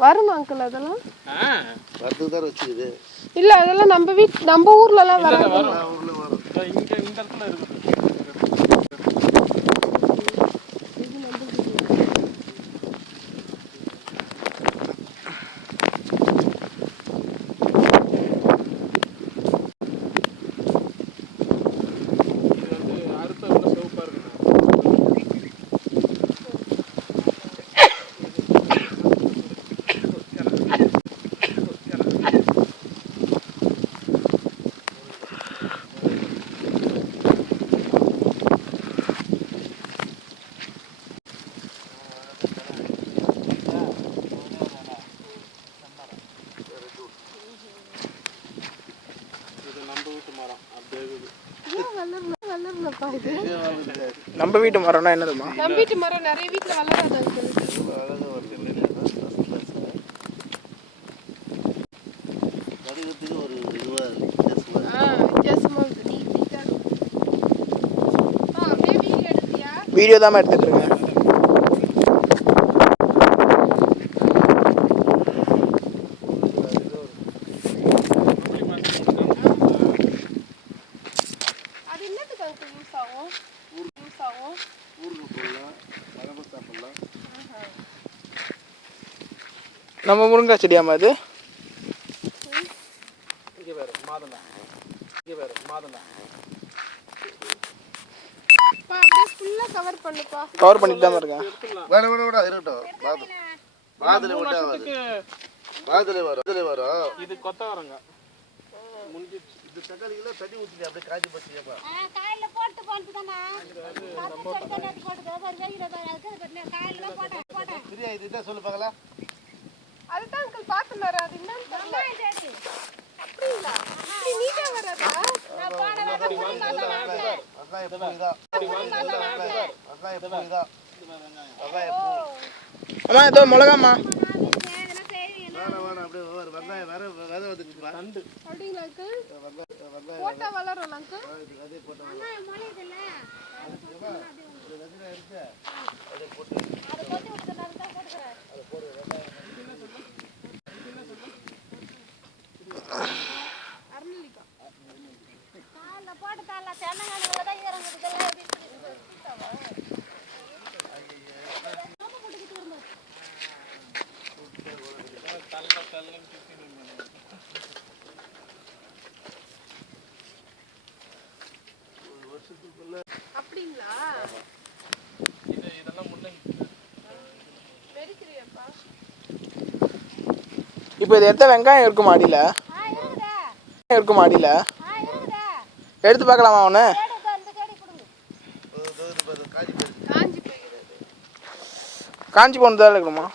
வருமா அங்கிள் அதெல்லாம்? இல்ல அதெல்லாம் நம்ம ஊர்ல எல்லாம் வரும். நம்ம வீட்டு மரம்னா என்னதுமா? நம்ம வீட்டு மரம் நிறைய வீட்ல வளராது. வீடியோ தான் எடுத்துட்டு இருக்கேன். நம்ம முருங்காய் செடியாமா அது? கவர் பண்ணிட்டு தான் இருக்கேன். இது கொத்தவரங்க முடிஞ்சிச்சு. இது தக்காளில தண்ணி ஊத்தி அப்படியே காஞ்சி போச்சுப்பா. காயில போட்டு தானா போட்டு காயில போட்டு சரியா இதுட்ட சொல்லு பார்க்கலாம். அதுதான் அங்கிள் பாத்துனாரு. அது என்னன்னு தெரியல. அப்படிங்களா? இது நீட்டா வராதா? நான் போனவே வெங்காயம் பூ இதா. அம்மா இதோ மிளகாம்மா. வேணா அப்படியே வெங்காயம் வேற வேற வந்துருக்குப்பா. நண்டு. அப்படிங்களா அங்கிள்? போட்டா வளரும் அங்கிள். அதே போட்டா. அண்ணா மொளையுதுல. அது வெங்காயம் இருக்கு. அதே போட்டு. அது போட்டு விட்டுறேன் தான் போடுறேன். அது போடு வெங்காயம். அர்னலிகா. கால்ல போட்டு தாள தென்னங்கால தான் இறங்குதுல அப்படியே சுத்தவா. அப்படிங்களா? இதெல்லாம் முள்ளங்கி. வெடிக்கிறியாப்பா? இப்போ இது எடுத்த வெங்காயம் இருக்கும் மாடியில. இருக்கும் மாடியில. எடுத்து பார்க்கலாமா அவனு? காஞ்சி போனதா இருக்கணுமா?